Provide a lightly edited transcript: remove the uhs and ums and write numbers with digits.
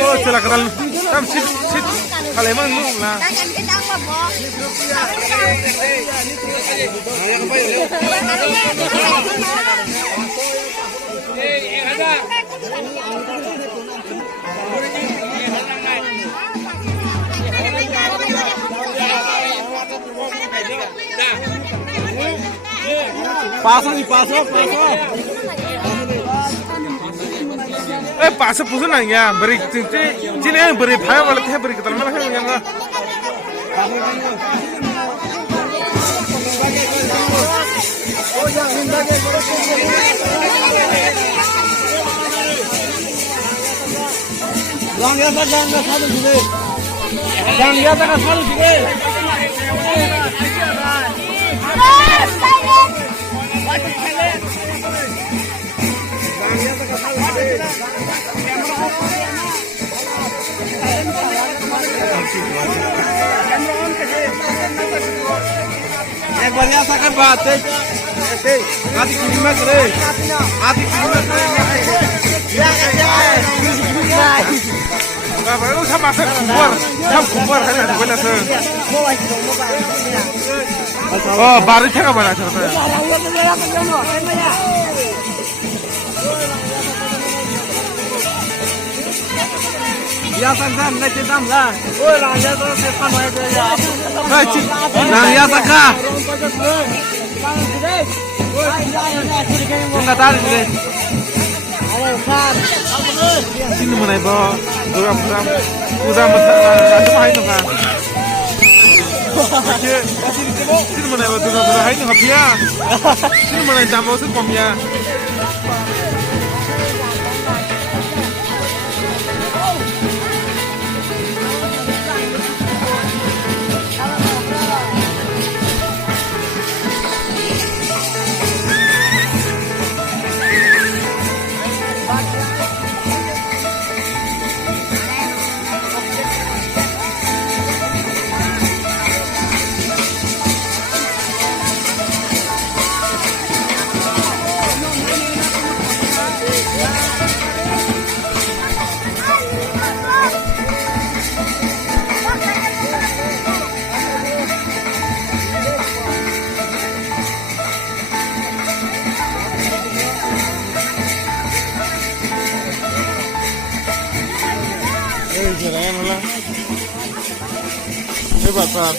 Oh, celakaran. Tam sit kaleman lu lah. Pasok nih, pasok. Pasok pusun ya, beri cini beri payah malah teh beri ketal malah yang enggak. एक बढ़िया सा कर बात है आदि kilometre करे आदि किलोमीटर बाबा lu sama masak kumpul kan ada banyak sih oh baru cakap mana cerita ya sansan naik dam lah oh raja tu sepan aja ya nah ya saka enggak tahu deh sini mana ibu dua macam itu kan sini mana ibu dua itu hapia sini mana jamu itu komia Jangan lah. Hebat pak.